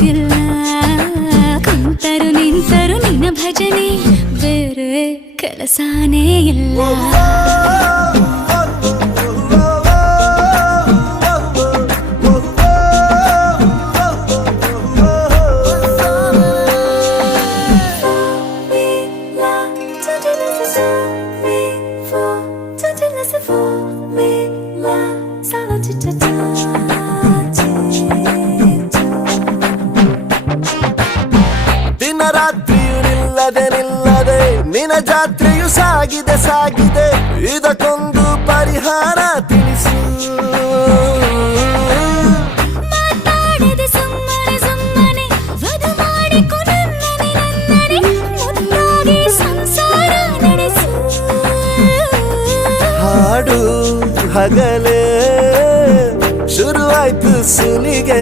ಗೊತ್ತಿಲ್ಲ ಕುಂತರು ನಿಂತರು ನಿನ್ನ ಭಜನೆ ಬೇರೆ ಕೆಲಸನೇ ಇಲ್ಲ ದಿನ ರಾತ್ರಿಯು ನಿಲ್ಲದೆ ನಿಲ್ಲದೆ ನಿನ್ನ ಜಾತ್ರೆಯು ಸಾಗಿದೆ ಸಾಗಿದೆ ಇದಕ್ಕೊಂದು ಪರಿಹಾರ ತಿಳಿಸು ಮಾತಾಡದೆ ಸುಮ್ಮನೆ ಸುಮ್ಮನೆ ವಧು ಮಾಡಿಕೊ ನನ್ನನೆ ನನ್ನನೆ ಮುದ್ದಾಗಿ ಸಂಸಾರ ನಡೆಸು ಹಾಡು ಹಗಲೇ ಶುರುವಾಯ್ತು ಸುಲಿಗೆ